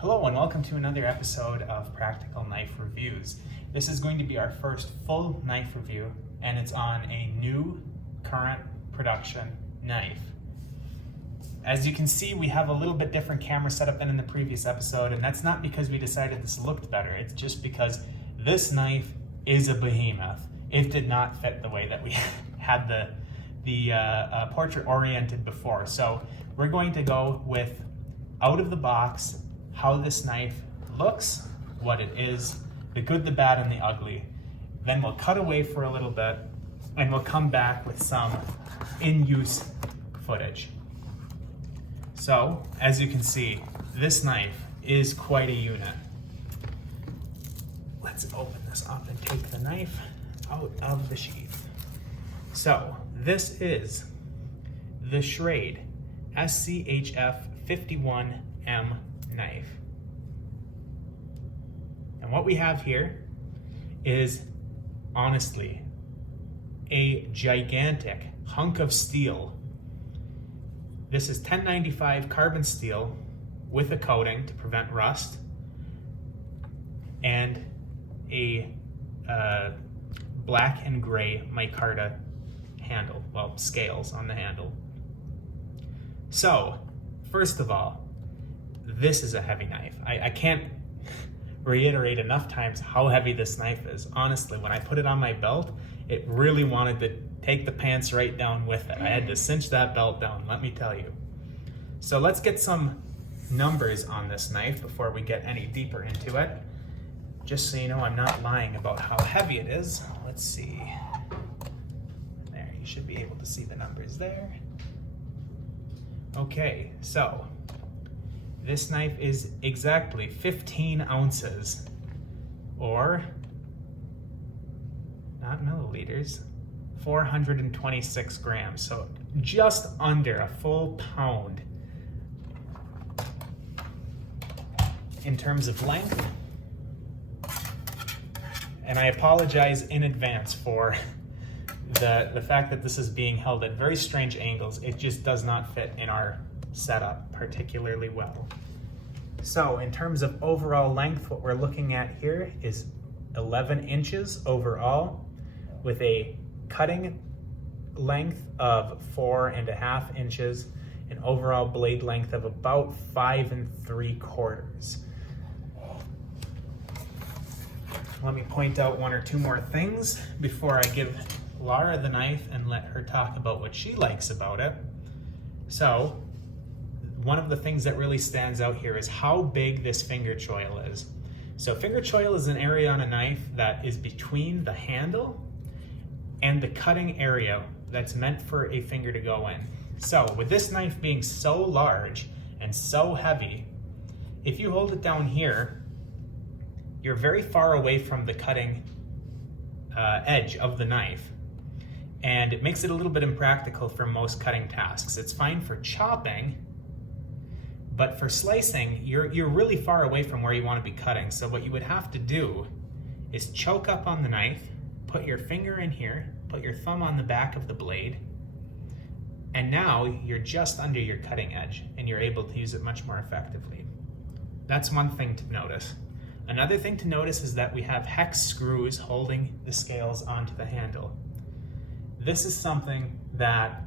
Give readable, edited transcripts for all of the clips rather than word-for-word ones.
Hello and welcome to another episode of Practical Knife Reviews. This is going to be our first full knife review, and it's on a new current production knife. As you can see, we have a little bit different camera setup than in the previous episode, and that's not because we decided this looked better. It's just because this knife is a behemoth. It did not fit the way that we had the portrait oriented before. So we're going to go with out of the box, how this knife looks, what it is, the good, the bad, and the ugly. Then we'll cut away for a little bit and we'll come back with some in-use footage. So, as you can see, this knife is quite a unit. Let's open this up and take the knife out of the sheath. So, this is the Schrade SCHF51M Knife. And what we have here is, honestly, a gigantic hunk of steel. This is 1095 carbon steel with a coating to prevent rust, and a black and gray micarta handle, well, scales on the handle. So, first of all, this is a heavy knife. I can't reiterate enough times how heavy this knife is. Honestly, when I put it on my belt, it really wanted to take the pants right down with it. I had to cinch that belt down, let me tell you. So let's get some numbers on this knife before we get any deeper into it. Just so you know, I'm not lying about how heavy it is. Let's see. There, you should be able to see the numbers there. Okay, so this knife is exactly 15 ounces, or, not milliliters, 426 grams, so just under a full pound. In terms of length, and I apologize in advance for the fact that this is being held at very strange angles. It just does not fit in our setup particularly well. So in terms of overall length, what we're looking at here is 11 inches overall, with a cutting length of 4.5 inches, an overall blade length of about 5 3/4. Let me point out one or two more things before I give Laura the knife and let her talk about what she likes about it. So, one of the things that really stands out here is how big this finger choil is. So finger choil is an area on a knife that is between the handle and the cutting area that's meant for a finger to go in. So with this knife being so large and so heavy, if you hold it down here, you're very far away from the cutting edge of the knife, and it makes it a little bit impractical for most cutting tasks. It's fine for chopping, but for slicing, you're really far away from where you want to be cutting. So what you would have to do is choke up on the knife, put your finger in here, put your thumb on the back of the blade, and now you're just under your cutting edge and you're able to use it much more effectively. That's one thing to notice. Another thing to notice is that we have hex screws holding the scales onto the handle. This is something that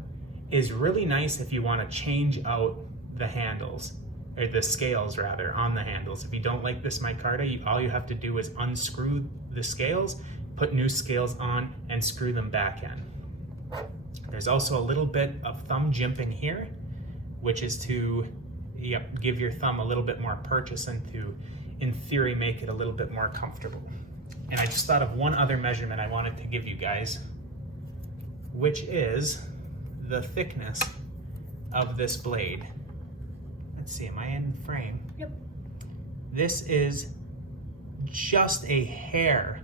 is really nice if you want to change out the handles, or the scales rather, on the handles. If you don't like this micarta, all you have to do is unscrew the scales, put new scales on, and screw them back in. There's also a little bit of thumb jimping here, which is to give your thumb a little bit more purchase and to, in theory, make it a little bit more comfortable. And I just thought of one other measurement I wanted to give you guys, which is the thickness of this blade. Let's see, am I in frame? Yep. This is just a hair,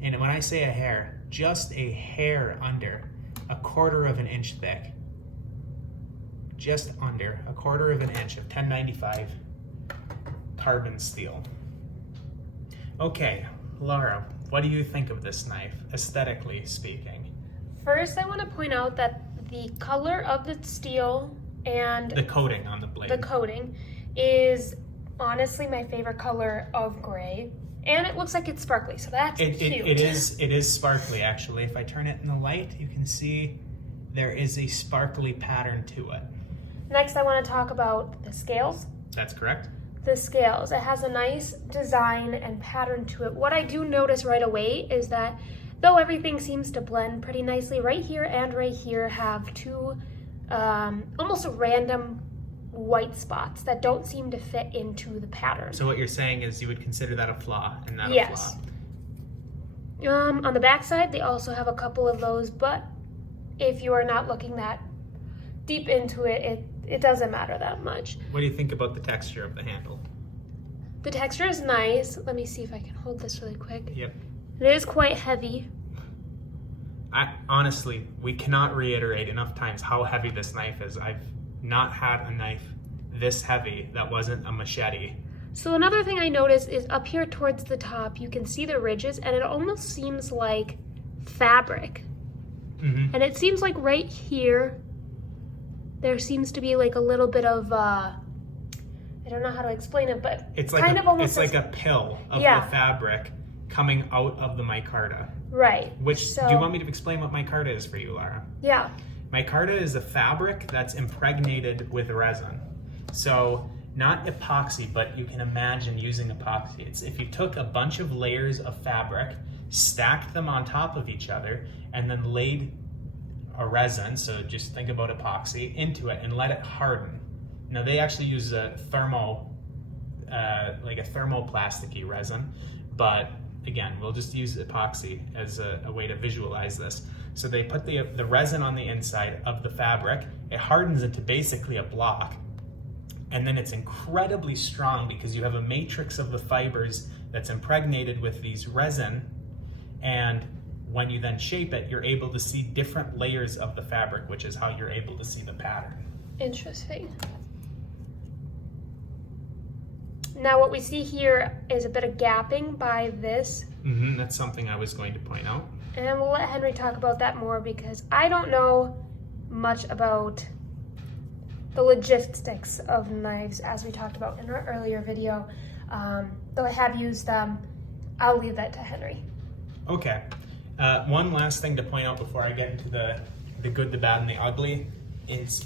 and when I say a hair, just a hair under 1/4 inch thick. Just under 1/4 inch of 1095 carbon steel. Okay, Laura, what do you think of this knife, aesthetically speaking? First, I want to point out that the color of the steel and the coating on the blade. The coating is honestly my favorite color of gray. And it looks like it's sparkly, so that's cute. It is sparkly, actually. If I turn it in the light, you can see there is a sparkly pattern to it. Next, I want to talk about the scales. That's correct. The scales. It has a nice design and pattern to it. What I do notice right away is that though everything seems to blend pretty nicely, right here and right here have two almost random white spots that don't seem to fit into the pattern. So what you're saying is you would consider that a flaw and not yes. a flaw? On the back side, they also have a couple of those, but if you are not looking that deep into it, it doesn't matter that much. What do you think about the texture of the handle? The texture is nice. Let me see if I can hold this really quick. Yep. It is quite heavy. Honestly, we cannot reiterate enough times how heavy this knife is. I've not had a knife this heavy that wasn't a machete. So another thing I noticed is up here towards the top, you can see the ridges, and it almost seems like fabric. Mm-hmm. And it seems like right here, there seems to be like a little bit of, I don't know how to explain it, but it's like kind of almost like a pill of yeah. the fabric coming out of the micarta. Right. Which, do you want me to explain what micarta is for you, Lara? Yeah. Micarta is a fabric that's impregnated with resin. So not epoxy, but you can imagine using epoxy. It's if you took a bunch of layers of fabric, stacked them on top of each other, and then laid a resin, so just think about epoxy, into it and let it harden. Now they actually use a like a thermoplasticky resin, but again, we'll just use epoxy as a way to visualize this. So they put the resin on the inside of the fabric, it hardens into basically a block, and then it's incredibly strong because you have a matrix of the fibers that's impregnated with these resin, and when you then shape it, you're able to see different layers of the fabric, which is how you're able to see the pattern. Interesting. Now what we see here is a bit of gapping by this. Mm-hmm, that's something I was going to point out. And we'll let Henry talk about that more because I don't know much about the logistics of knives as we talked about in our earlier video. Though I have used them, I'll leave that to Henry. Okay. One last thing to point out before I get into the good, the bad, and the ugly is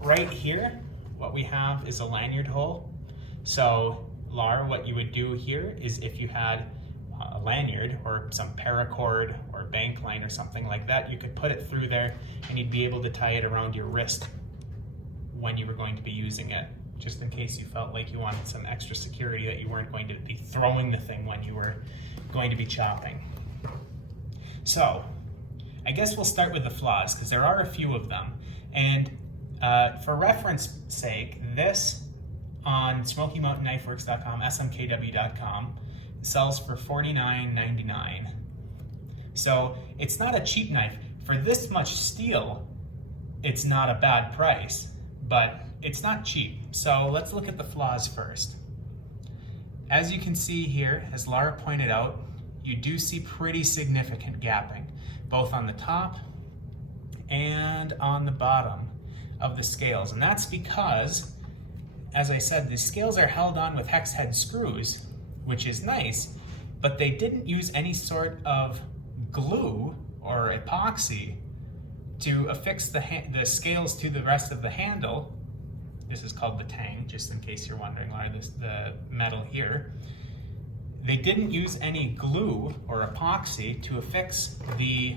right here, what we have is a lanyard hole. So, Lara, what you would do here is if you had a lanyard or some paracord or bank line or something like that, you could put it through there and you'd be able to tie it around your wrist when you were going to be using it, just in case you felt like you wanted some extra security that you weren't going to be throwing the thing when you were going to be chopping. So, I guess we'll start with the flaws because there are a few of them. And for reference sake, this on SmokyMountainKnifeWorks.com, SMKW.com, sells for $49.99. So it's not a cheap knife. For this much steel, it's not a bad price, but it's not cheap. So let's look at the flaws first. As you can see here, as Lara pointed out, you do see pretty significant gapping, both on the top and on the bottom of the scales. And that's because, as I said, the scales are held on with hex head screws, which is nice, but they didn't use any sort of glue or epoxy to affix the scales to the rest of the handle. This is called the tang, just in case you're wondering, Lara, the metal here. They didn't use any glue or epoxy to affix the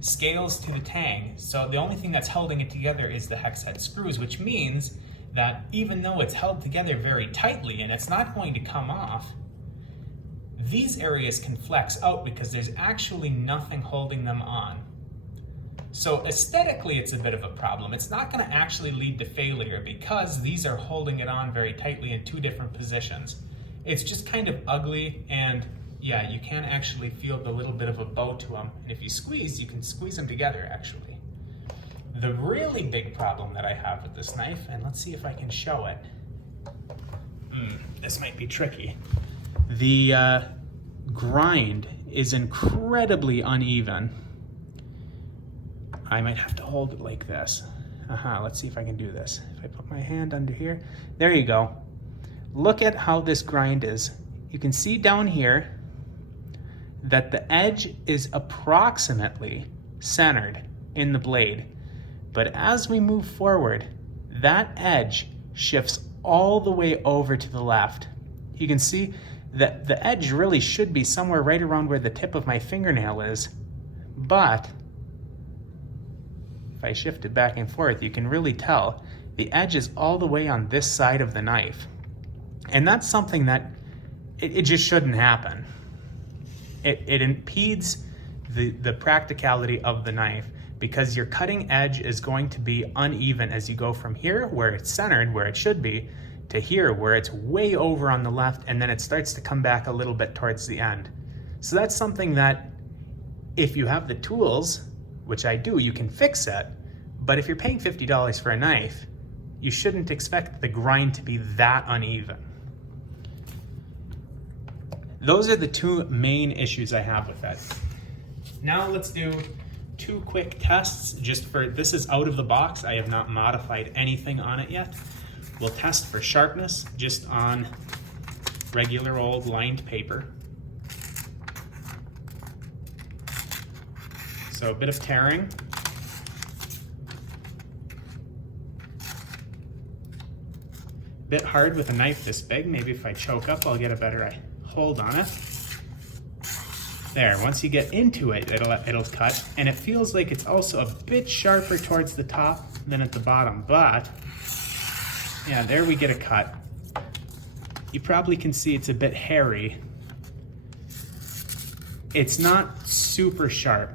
scales to the tang, so the only thing that's holding it together is the hex head screws, which means that even though it's held together very tightly and it's not going to come off, these areas can flex out because there's actually nothing holding them on. So aesthetically, it's a bit of a problem. It's not going to actually lead to failure because these are holding it on very tightly in two different positions. It's just kind of ugly, and yeah, you can actually feel the little bit of a bow to them. And if you squeeze, you can squeeze them together actually. The really big problem that I have with this knife, and let's see if I can show it. This might be tricky. The grind is incredibly uneven. I might have to hold it like this. Let's see if I can do this. If I put my hand under here, there you go. look at how this grind is. You can see down here that the edge is approximately centered in the blade. But as we move forward, that edge shifts all the way over to the left. You can see that the edge really should be somewhere right around where the tip of my fingernail is, but if I shift it back and forth, you can really tell the edge is all the way on this side of the knife. And that's something that it just shouldn't happen. It impedes the practicality of the knife, because your cutting edge is going to be uneven as you go from here, where it's centered, where it should be, to here, where it's way over on the left, and then it starts to come back a little bit towards the end. So that's something that, if you have the tools, which I do, you can fix it. But if you're paying $50 for a knife, you shouldn't expect the grind to be that uneven. Those are the two main issues I have with it. Now let's do two quick tests. This is out of the box. I have not modified anything on it yet. We'll test for sharpness just on regular old lined paper. So a bit of tearing. Bit hard with a knife this big. Maybe if I choke up, I'll get a better hold on it. There, once you get into it, it'll cut, and it feels like it's also a bit sharper towards the top than at the bottom, but yeah, there we get a cut. You probably can see it's a bit hairy. It's not super sharp.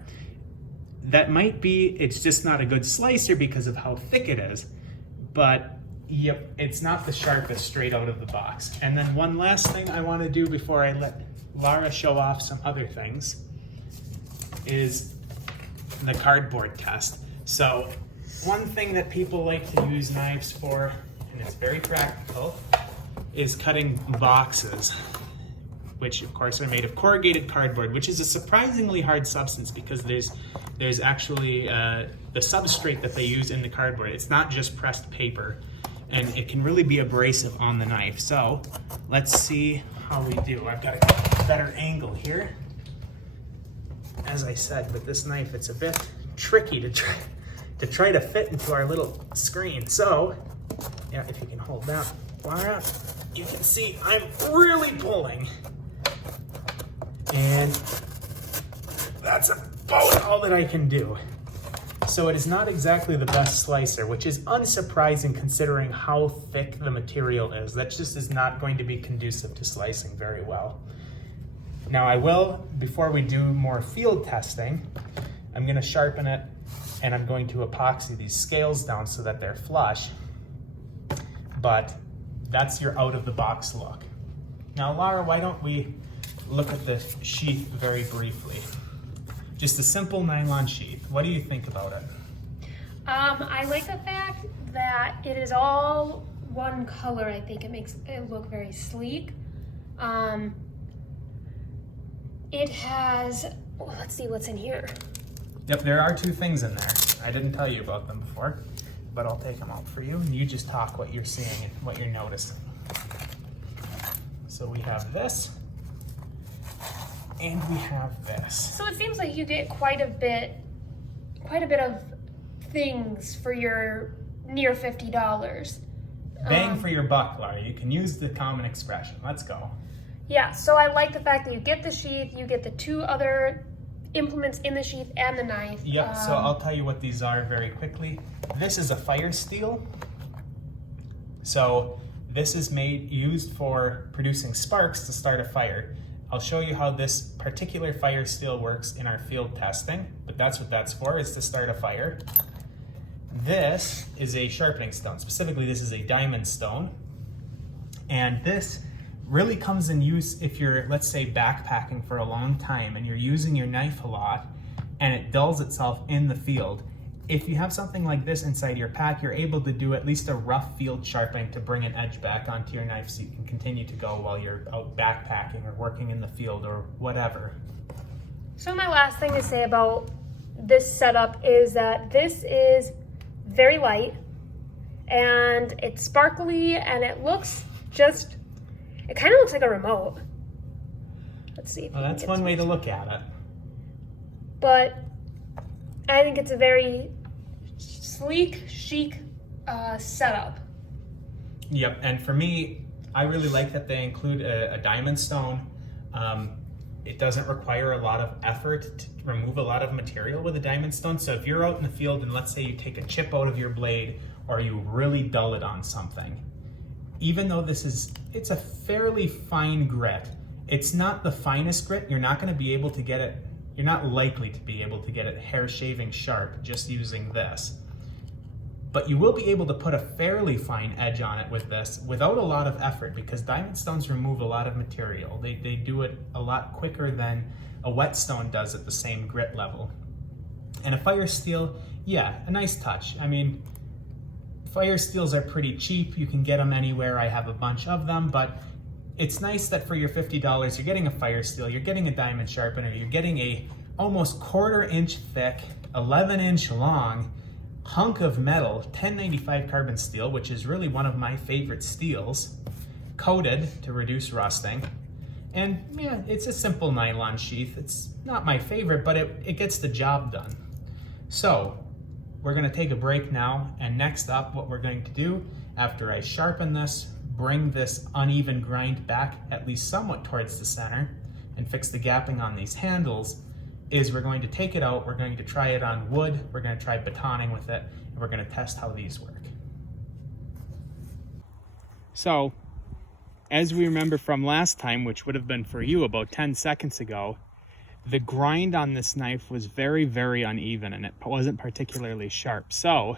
That might be, it's just not a good slicer because of how thick it is, but yep, it's not the sharpest straight out of the box. And then one last thing I want to do before I let Lara show off some other things is the cardboard test. So one thing that people like to use knives for, and it's very practical, is cutting boxes, which of course are made of corrugated cardboard, which is a surprisingly hard substance because there's actually the substrate that they use in the cardboard. It's not just pressed paper, and it can really be abrasive on the knife. So let's see how we do. I've got a better angle here. As I said, with this knife, it's a bit tricky to try to fit into our little screen. So, yeah, if you can hold that bar up, you can see I'm really pulling. And that's about all that I can do. So it is not exactly the best slicer, which is unsurprising considering how thick the material is. That just is not going to be conducive to slicing very well. Now I will, before we do more field testing, I'm going to sharpen it and I'm going to epoxy these scales down so that they're flush. But that's your out of the box look. Now Lara, why don't we look at the sheath very briefly? Just a simple nylon sheath. What do you think about it? I like the fact that it is all one color. I think it makes it look very sleek. It has, let's see what's in here. Yep, there are two things in there. I didn't tell you about them before, but I'll take them out for you, and you just talk what you're seeing and what you're noticing. So we have this, and we have this. So it seems like you get quite a bit of things for your near $50. Bang for your buck, Lara. You can use the common expression. Let's go. Yeah, so I like the fact that you get the sheath, you get the two other implements in the sheath and the knife. Yep, so I'll tell you what these are very quickly. This is a fire steel. So this is used for producing sparks to start a fire. I'll show you how this particular fire steel works in our field testing, but that's what that's for, is to start a fire. This is a sharpening stone. Specifically, this is a diamond stone. And this really comes in use if you're, let's say, backpacking for a long time and you're using your knife a lot and it dulls itself in the field. If you have something like this inside your pack, you're able to do at least a rough field sharpening to bring an edge back onto your knife so you can continue to go while you're out backpacking or working in the field or whatever. So my last thing to say about this setup is that this is very light and it's sparkly and it looks just It kind of looks like a remote. Let's see. Well, that's one way to look at it. But I think it's a very sleek, chic setup. Yep, and for me, I really like that they include a diamond stone. It doesn't require a lot of effort to remove a lot of material with a diamond stone. So if you're out in the field and let's say you take a chip out of your blade or you really dull it on something, even though it's a fairly fine grit, it's not the finest grit. You're not going to be able to get it, you're not likely to be able to get it hair shaving sharp just using this. But you will be able to put a fairly fine edge on it with this without a lot of effort, because diamond stones remove a lot of material. They do it a lot quicker than a whetstone does at the same grit level. And a fire steel, yeah, a nice touch. I mean, fire steels are pretty cheap. You can get them anywhere. I have a bunch of them, but it's nice that for your $50, you're getting a fire steel, you're getting a diamond sharpener, you're getting a almost 1/4 inch thick, 11 inch long hunk of metal, 1095 carbon steel, which is really one of my favorite steels, coated to reduce rusting. And yeah, it's a simple nylon sheath. It's not my favorite, but it gets the job done. So we're gonna take a break now, and next up, what we're going to do after I sharpen this, bring this uneven grind back at least somewhat towards the center, and fix the gapping on these handles, is we're going to take it out, we're going to try it on wood, we're going to try batoning with it, and we're going to test how these work. So, as we remember from last time, which would have been for you about 10 seconds ago, the grind on this knife was very, very uneven and it wasn't particularly sharp. So,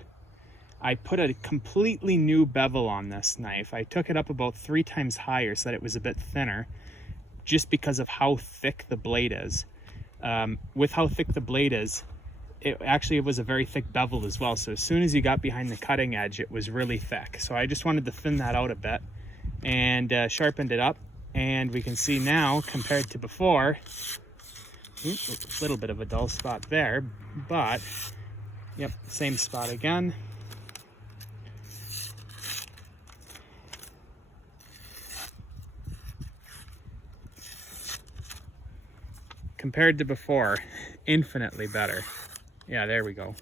I put a completely new bevel on this knife. I took it up about 3 times higher so that it was a bit thinner, just because of how thick the blade is. With how thick the blade is, it was a very thick bevel as well. So as soon as you got behind the cutting edge, it was really thick. So I just wanted to thin that out a bit and sharpened it up. And we can see now, compared to before, a little bit of a dull spot there, but yep, same spot again. Compared to before, infinitely better. Yeah, there we go.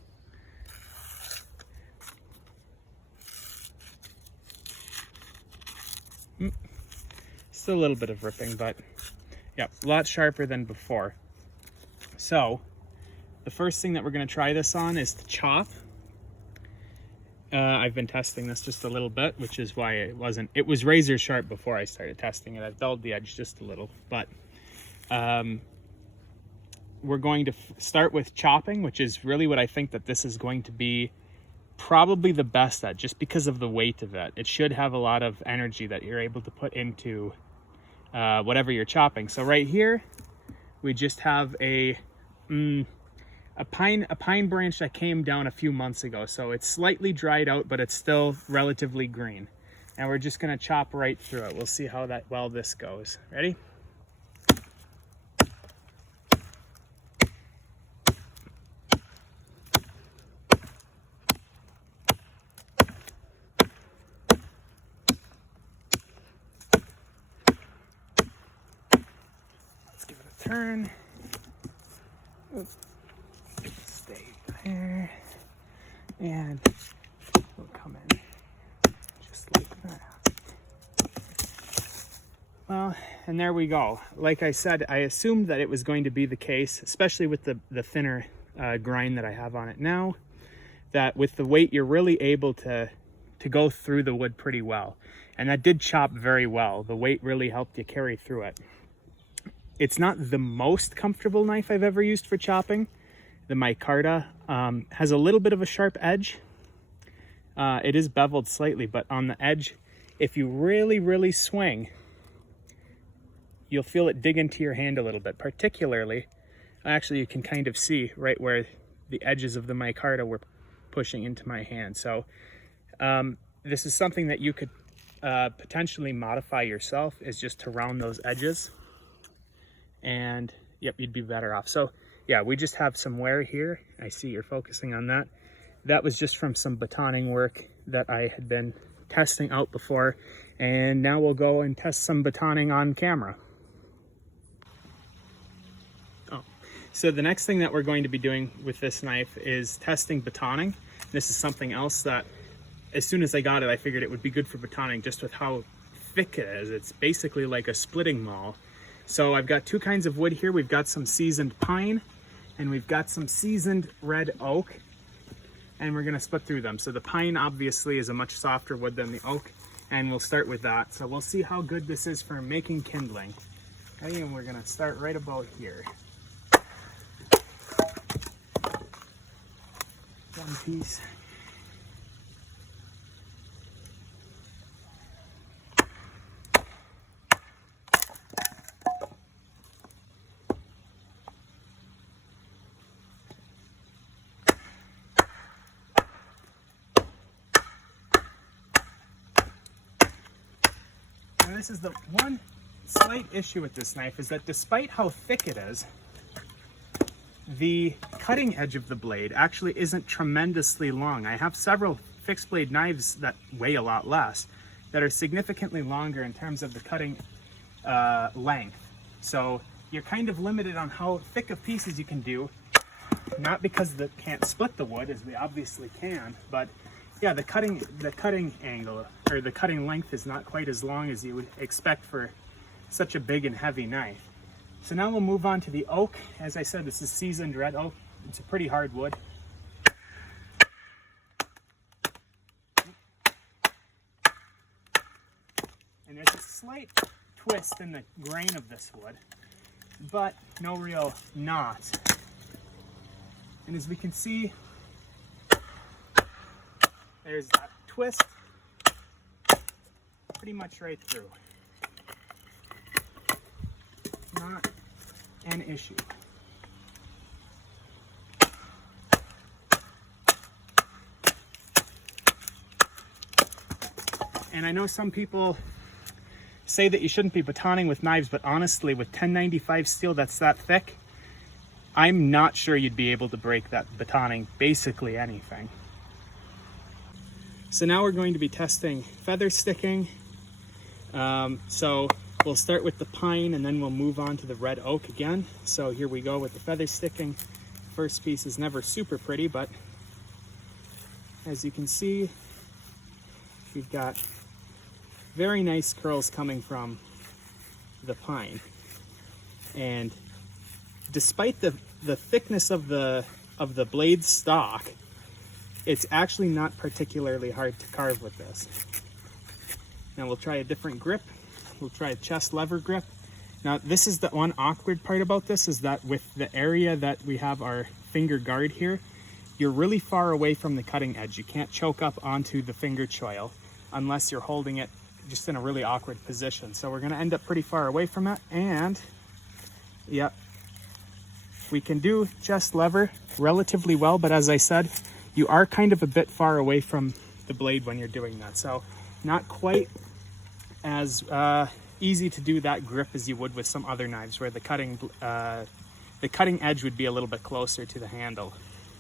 Still a little bit of ripping, but yeah, a lot sharper than before. So, the first thing that we're gonna try this on is to chop. I've been testing this just a little bit, which is why it was razor sharp before I started testing it. I've dulled the edge just a little, but we're going to start with chopping, which is really what I think that this is going to be probably the best at, just because of the weight of it. It should have a lot of energy that you're able to put into whatever you're chopping. So right here, we just have a pine branch that came down a few months ago. So it's slightly dried out, but it's still relatively green. And we're just gonna chop right through it. We'll see how well this goes. Ready? Turn. Oops. Stay there, and we'll come in just like that. Well, and there we go. Like I said, I assumed that it was going to be the case, especially with the thinner grind that I have on it now, that with the weight you're really able to go through the wood pretty well, and that did chop very well. The weight really helped you carry through it. It's not the most comfortable knife I've ever used for chopping. The micarta has a little bit of a sharp edge. It is beveled slightly, but on the edge, if you really, really swing, you'll feel it dig into your hand a little bit. Particularly, actually you can kind of see right where the edges of the micarta were pushing into my hand. So this is something that you could potentially modify yourself, is just to round those edges. And yep, you'd be better off. So yeah, we just have some wear here. I see you're focusing on that. That was just from some batoning work that I had been testing out before, and now we'll go and test some batoning on camera. So the next thing that we're going to be doing with this knife is testing batoning. This is something else that as soon as I got it, I figured it would be good for batoning just with how thick it is. It's basically like a splitting maul. So I've got two kinds of wood here. We've got some seasoned pine and we've got some seasoned red oak, and we're gonna split through them. So the pine obviously is a much softer wood than the oak, and we'll start with that. So we'll see how good this is for making kindling. Okay, and we're gonna start right about here. One piece. Now this is the one slight issue with this knife, is that despite how thick it is, the cutting edge of the blade actually isn't tremendously long. I have several fixed blade knives that weigh a lot less, that are significantly longer in terms of the cutting length. So you're kind of limited on how thick of pieces you can do, not because they can't split the wood, as we obviously can, but yeah, the cutting angle, or the cutting length, is not quite as long as you would expect for such a big and heavy knife. So now we'll move on to the oak. As I said, this is seasoned red oak. It's a pretty hard wood. And there's a slight twist in the grain of this wood, but no real knot. And as we can see, there's that twist pretty much right through. Not an issue. And I know some people say that you shouldn't be batoning with knives, but honestly, with 1095 steel that's that thick, I'm not sure you'd be able to break that batoning basically anything. So now we're going to be testing feather sticking. So we'll start with the pine and then we'll move on to the red oak again. So here we go with the feather sticking. First piece is never super pretty, but as you can see, we've got very nice curls coming from the pine. And despite the thickness of the blade stock, it's actually not particularly hard to carve with this. Now we'll try a different grip. We'll try a chest lever grip. Now this is the one awkward part about this, is that with the area that we have our finger guard here, you're really far away from the cutting edge. You can't choke up onto the finger choil unless you're holding it just in a really awkward position. So we're gonna end up pretty far away from it, and yep, we can do chest lever relatively well, but as I said, you are kind of a bit far away from the blade when you're doing that. So not quite as easy to do that grip as you would with some other knives, where the cutting edge would be a little bit closer to the handle.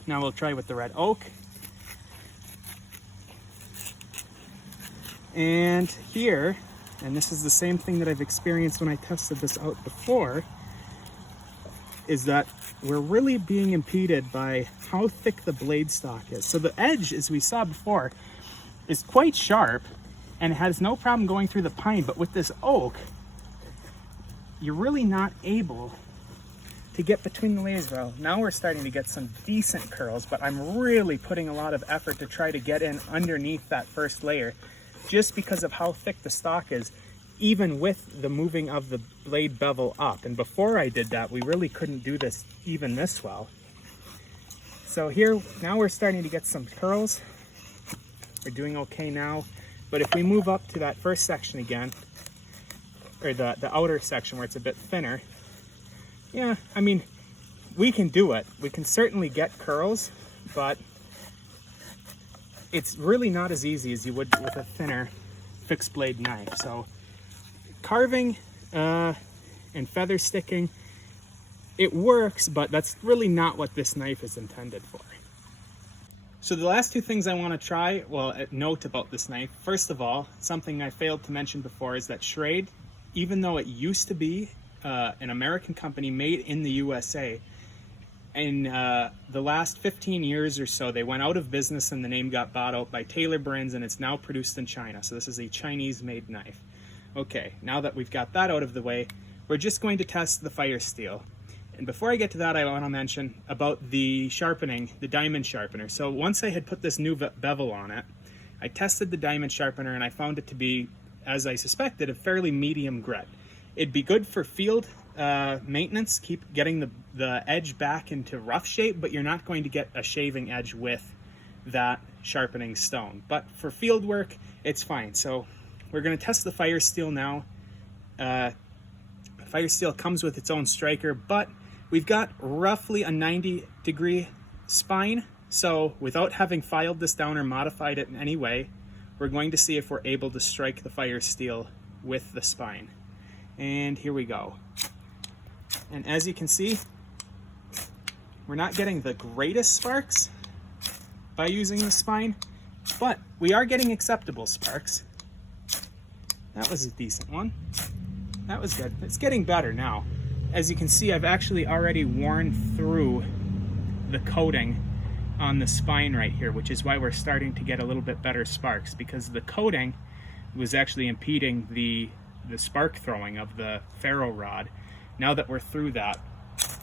Now we'll try with the red oak. And here, and this is the same thing that I've experienced when I tested this out before, is that we're really being impeded by how thick the blade stock is. So the edge, as we saw before, is quite sharp and it has no problem going through the pine, but with this oak, you're really not able to get between the layers well. Now we're starting to get some decent curls, but I'm really putting a lot of effort to try to get in underneath that first layer, just because of how thick the stock is, even with the moving of the blade bevel up. And before I did that, we really couldn't do this even this well. So here, now we're starting to get some curls. We're doing okay now. But if we move up to that first section again, or the outer section where it's a bit thinner, yeah, I mean, we can do it. We can certainly get curls, but it's really not as easy as you would with a thinner fixed blade knife. So carving and feather sticking, it works, but that's really not what this knife is intended for. So the last two things I want to try, well, note about this knife. First of all, something I failed to mention before is that Schrade, even though it used to be an American company made in the USA, in the last 15 years or so, they went out of business and the name got bought out by Taylor Brands, and it's now produced in China. So this is a Chinese-made knife. Okay, now that we've got that out of the way, we're just going to test the fire steel. And before I get to that, I want to mention about the sharpening, the diamond sharpener. So once I had put this new bevel on it, I tested the diamond sharpener and I found it to be, as I suspected, a fairly medium grit. It'd be good for field maintenance, keep getting the edge back into rough shape, but you're not going to get a shaving edge with that sharpening stone. But for field work, it's fine. So we're going to test the fire steel now. Fire steel comes with its own striker, but we've got roughly a 90-degree spine. So without having filed this down or modified it in any way, we're going to see if we're able to strike the fire steel with the spine. And here we go. And as you can see, we're not getting the greatest sparks by using the spine, but we are getting acceptable sparks. That was a decent one. That was good. It's getting better now. As you can see, I've actually already worn through the coating on the spine right here, which is why we're starting to get a little bit better sparks, because the coating was actually impeding the spark throwing of the ferro rod. Now that we're through that,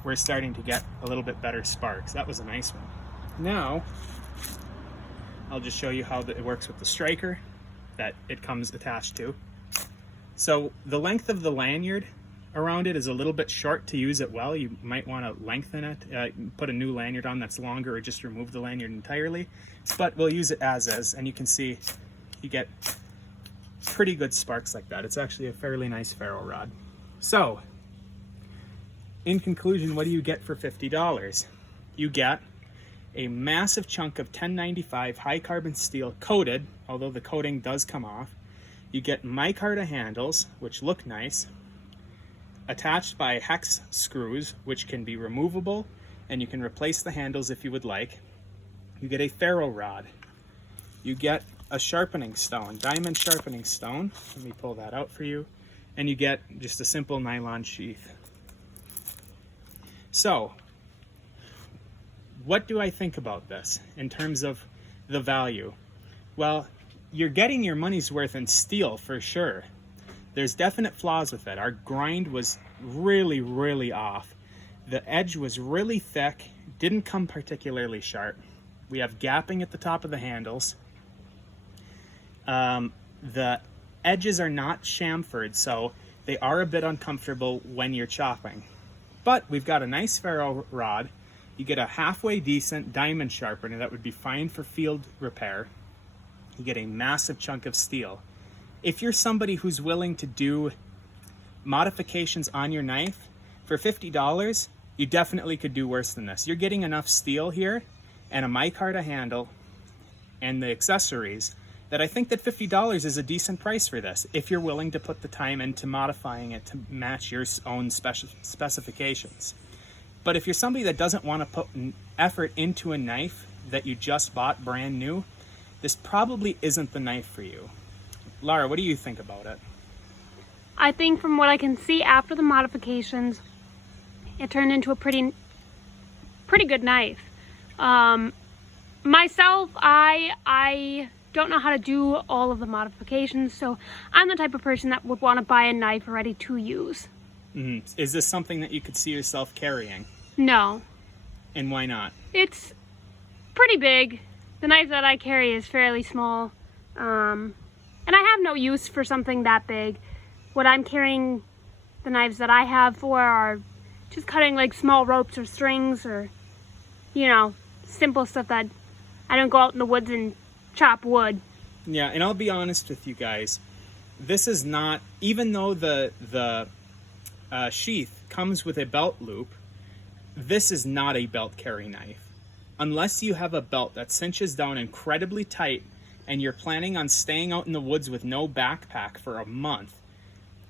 we're starting to get a little bit better sparks. That was a nice one. Now, I'll just show you how it works with the striker that it comes attached to. So the length of the lanyard around it is a little bit short to use it well. You might want to lengthen it, put a new lanyard on that's longer, or just remove the lanyard entirely. But we'll use it as is, and you can see you get pretty good sparks like that. It's actually a fairly nice ferro rod. So, in conclusion, what do you get for $50? You get a massive chunk of 1095 high carbon steel coated, although the coating does come off. You get micarta handles, which look nice, attached by hex screws, which can be removable, and you can replace the handles if you would like. You get a ferro rod. You get a sharpening stone, diamond sharpening stone. Let me pull that out for you. And you get just a simple nylon sheath. So, what do I think about this in terms of the value? Well, you're getting your money's worth in steel for sure. There's definite flaws with it. Our grind was really, really off. The edge was really thick, didn't come particularly sharp. We have gapping at the top of the handles. The edges are not chamfered, so they are a bit uncomfortable when you're chopping. But we've got a nice ferro rod. You get a halfway decent diamond sharpener that would be fine for field repair. You get a massive chunk of steel. If you're somebody who's willing to do modifications on your knife, for $50, you definitely could do worse than this. You're getting enough steel here and a micarta handle and the accessories that I think that $50 is a decent price for this, if you're willing to put the time into modifying it to match your own specifications. But if you're somebody that doesn't want to put effort into a knife that you just bought brand new, this probably isn't the knife for you. Lara, what do you think about it? I think from what I can see after the modifications, it turned into a pretty good knife. Myself, I don't know how to do all of the modifications, so I'm the type of person that would want to buy a knife ready to use. Mm-hmm. Is this something that you could see yourself carrying? No. And why not? It's pretty big. The knife that I carry is fairly small, and I have no use for something that big. What I'm carrying the knives that I have for are just cutting like small ropes or strings, or, you know, simple stuff that I don't go out in the woods and chop wood. Yeah, and I'll be honest with you guys. This is not, even though the sheath comes with a belt loop, this is not a belt carry knife. Unless you have a belt that cinches down incredibly tight and you're planning on staying out in the woods with no backpack for a month,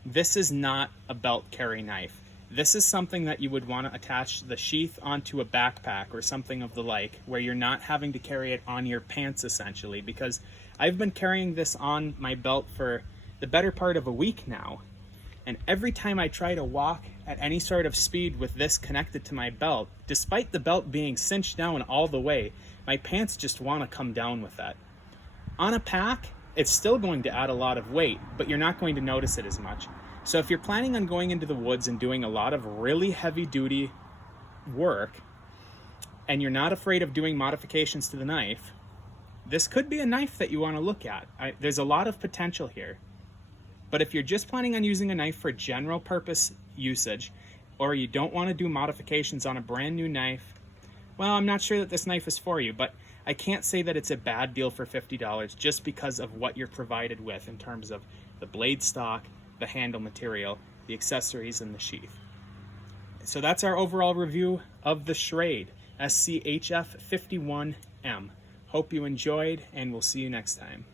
this is not a belt carry knife. This is something that you would want to attach the sheath onto a backpack or something of the like, where you're not having to carry it on your pants essentially, because I've been carrying this on my belt for the better part of a week now. And every time I try to walk at any sort of speed with this connected to my belt, despite the belt being cinched down all the way, my pants just want to come down with that. On a pack, it's still going to add a lot of weight, but you're not going to notice it as much. So if you're planning on going into the woods and doing a lot of really heavy duty work, and you're not afraid of doing modifications to the knife, this could be a knife that you want to look at. There's a lot of potential here. But if you're just planning on using a knife for general purpose usage, or you don't want to do modifications on a brand new knife, well, I'm not sure that this knife is for you, but I can't say that it's a bad deal for $50 just because of what you're provided with in terms of the blade stock, the handle material, the accessories, and the sheath. So that's our overall review of the Schrade SCHF51M. Hope you enjoyed, and we'll see you next time.